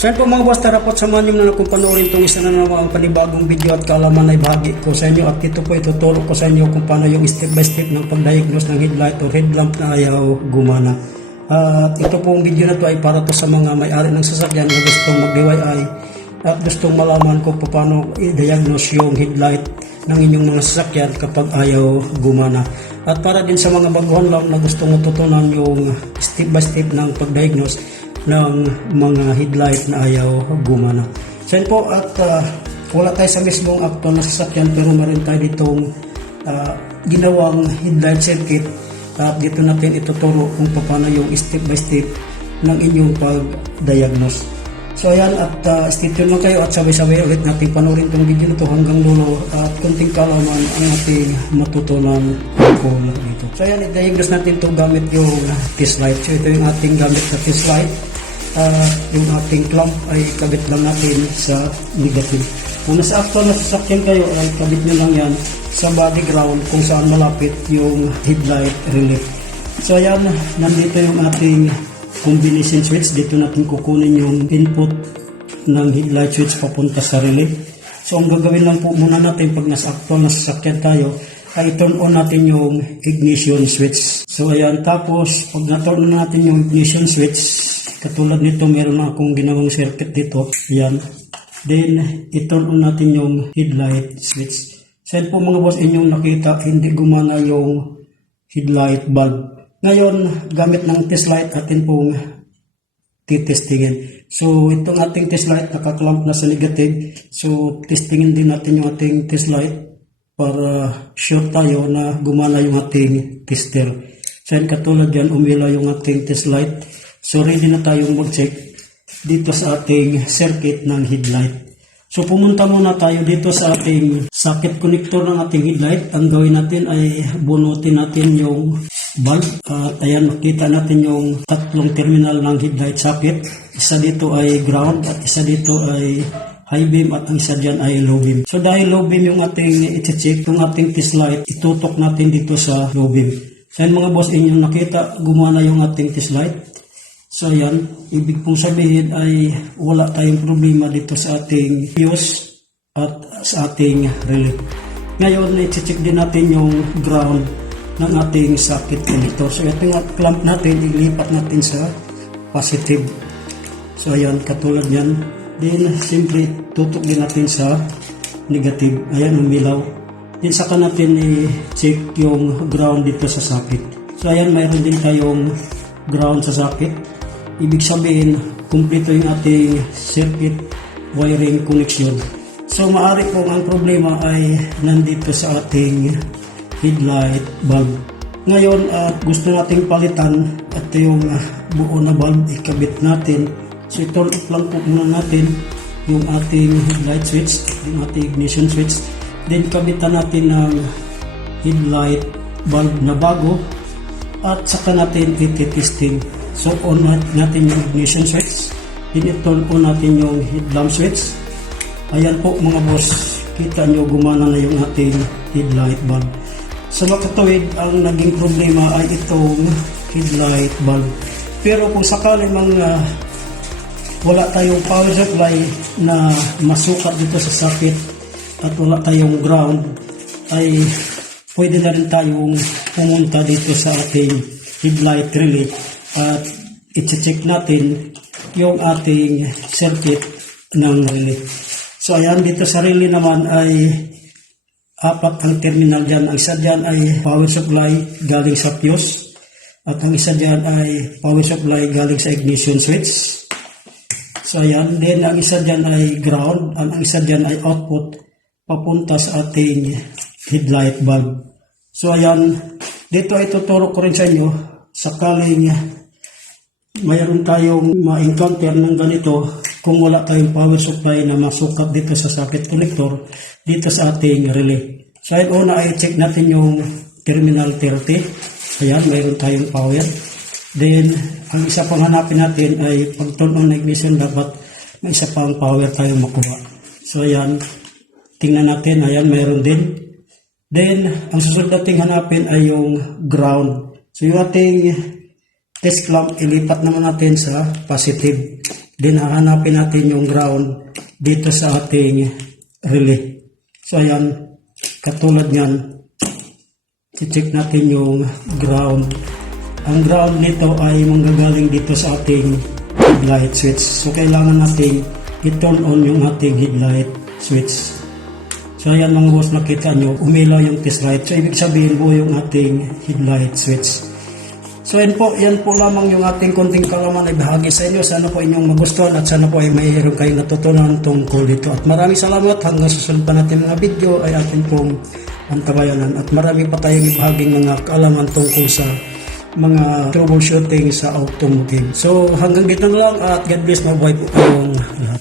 So yan po mga boss, tara po samahan nyo na kung panoorin itong isa na naman ang panibagong video at kaalaman ay bahagi ko sa inyo at dito po ituturo ko sa inyo kung paano yung step by step ng pag-diagnose ng headlight or headlamp na ayaw gumana. At ito pong video na to ay para to sa mga may-ari ng sasakyan na gustong mag-DIY at gustong malaman kung paano i-diagnose yung headlight ng inyong mga sasakyan kapag ayaw gumana. At para din sa mga baguhan lang na gustong matutunan yung step by step ng pag-diagnose ng mga headlight na ayaw gumana. So po at ah, wala tayo sa mismong akto na sasakyan pero meron tayo ditong ah, ginawang headlight circuit at dito natin ituturo kung paano yung step by step ng inyong pag-diagnose. So ayan at uh, stay tuned lang kayo at sabay-sabay ulit natin panoorin itong video na to hanggang dulo at konting kalaman ang ating matutunan tungkol dito. So ayan, i-diagnose natin ito gamit yung test light. So ito yung ating gamit na test light. Ah, yung ating clamp ay kabit lang natin sa negative. Kung nasa actual na sasakyan kayo ay kabit nyo lang yan sa body ground kung saan malapit yung headlight relay. So ayan, nandito yung ating combination switch. Dito natin kukunin yung input ng headlight switch papunta sa relay. So ang gagawin lang po muna natin pag nasa actual na sasakyan tayo ay turn on natin yung ignition switch. So ayan, tapos pag na-turn on natin yung ignition switch, katulad nito meron na akong ginawang circuit dito. Ayan. Then, i-turn on natin yung headlight switch. So yan po mga boss, inyong nakita, hindi gumana yung headlight bulb. Ngayon, gamit ng test light, atin pong titestingin. So, itong ating test light, nakaklamp na sa negative. So, testingin din natin yung ating test light para sure tayo na gumana yung ating tester. So, yan katulad yan, umila yung ating test light. So, ready na tayong mag-check dito sa ating circuit ng headlight. So pumunta muna tayo dito sa ating socket connector ng ating headlight. Ang gawin natin ay bunutin natin yung bulb. At ayan, makita natin yung tatlong terminal ng headlight socket. Isa dito ay ground at isa dito ay high beam at ang isa dyan ay low beam. So dahil low beam yung ating iti-check, yung ating test light, itutok natin dito sa low beam. So mga boss, inyong nakita, gumana yung ating test light. So ayan, ibig pong sabihin ay wala tayong problema dito sa ating fuse at sa ating relay. Ngayon, i-check din natin yung ground ng ating socket connector. So ito yung clamp natin, ilipat natin sa positive. So ayan, katulad yan. Then, siyempre, tutok din natin sa negative. Ayan, umilaw. Then, saka natin i-check yung ground dito sa socket. So ayan, mayroon din tayong ground sa socket. Ibig sabihin, kumpleto yung ating circuit wiring connection. So maaari po ang problema ay nandito sa ating headlight bulb. Ngayon, at gusto nating palitan at yung ah, buo na bulb ikabit natin. So turn off lang po muna natin yung ating headlight switch, yung ating ignition switch. Then kabitan natin ng headlight bulb na bago at saka natin iti-testing. So on nat- natin yung ignition switch. Then i-turn on natin yung headlamp switch. Ayan po mga boss, kita nyo gumana na yung ating headlight bulb. Sa makatuwid, ang naging problema ay itong headlight bulb. Pero kung sakali mang ah, wala tayong power supply na masukat dito sa socket at wala tayong ground, ay pwede na rin tayong pumunta dito sa ating headlight relay at i-check natin yung ating circuit ng relay. So ayan, dito sa relay naman ay apat ang terminal dyan. Ang isa dyan ay power supply galing sa fuse at ang isa dyan ay power supply galing sa ignition switch. So ayan, then ang isa dyan ay ground, at ang isa dyan ay output papunta sa ating headlight bulb. So ayan, dito ay tuturo ko rin sa inyo sakaling mayroon tayong ma-encounter ng ganito kung wala tayong power supply na masukat dito sa socket connector dito sa ating relay. So ayan, una ay check natin yung terminal 30. Ayan, mayroon tayong power. Then, ang isa pang hanapin natin ay pag turn on ignition, dapat may isa pang power tayo makuha. So, ayan. Tingnan natin. Ayan, mayroon din. Then, ang susunod nating hanapin ay yung ground. So, yung ating test clamp, ilipat naman natin sa positive. Then, hahanapin natin yung ground dito sa ating relay. So, ayan. Katulad niyan, i-check natin yung ground. Ang ground nito ay manggagaling dito sa ating headlight switch. So, kailangan natin i-turn on yung ating headlight switch. So, ayan mga boss, nakita nyo, umilaw yung test light. So, ibig sabihin po yung ating headlight switch. So, yan po, yan po lamang yung ating konting kalaman ay bahagi sa inyo. Sana po inyong magustuhan at sana po ay mayroon kayong natutunan tungkol dito. At maraming salamat hanggang susunod pa natin mga video ay atin pong antabayanan. At marami pa tayong ibahaging mga kaalaman tungkol sa mga troubleshooting sa automotive. So hanggang dito lang at God bless, mabuhay po kayong lahat.